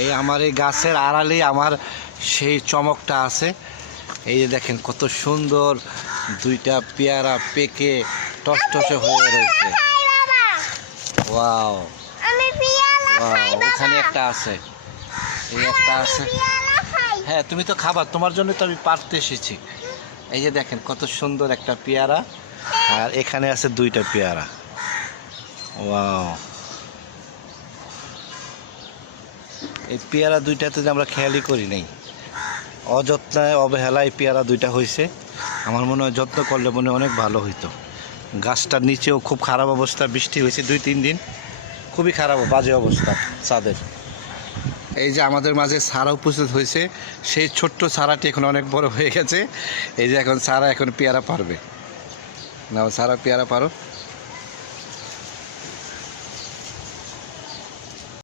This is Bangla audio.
এই আমার এই গাছের আড়ালেই আমার সেই চমকটা আছে। এই যে দেখেন কত সুন্দর দুইটা পেয়ারা পেকে টসটসে হয়ে রয়েছে। ওয়াও ওয়াও, ওখানে একটা আছে, এই একটা আছে। হ্যাঁ তুমি তো খাবার, তোমার জন্য তো আমি পারতে এসেছি। এই যে দেখেন কত সুন্দর একটা পেয়ারা, আর এখানে আছে দুইটা পেয়ারা। ওয়াও, এই পেয়ারা দুইটাতে যে আমরা খেয়ালই করি নাই, অযত্নায় অবহেলায় পেয়ারা দুইটা হয়েছে। আমার মনে হয় যত্ন করলে মনে হয় অনেক ভালো হইতো। গাছটার নিচেও খুব খারাপ অবস্থা, বৃষ্টি হয়েছে 2-3 দিন, খুবই খারাপ বাজে অবস্থা ছাদের। এই যে আমাদের মাঝে সারা উপস্থিত হয়েছে, সেই ছোট্ট সারাটি এখন অনেক বড় হয়ে গেছে। এই যে এখন সারা এখন পেয়ারা পারবে না, সারা পেয়ারা পারো।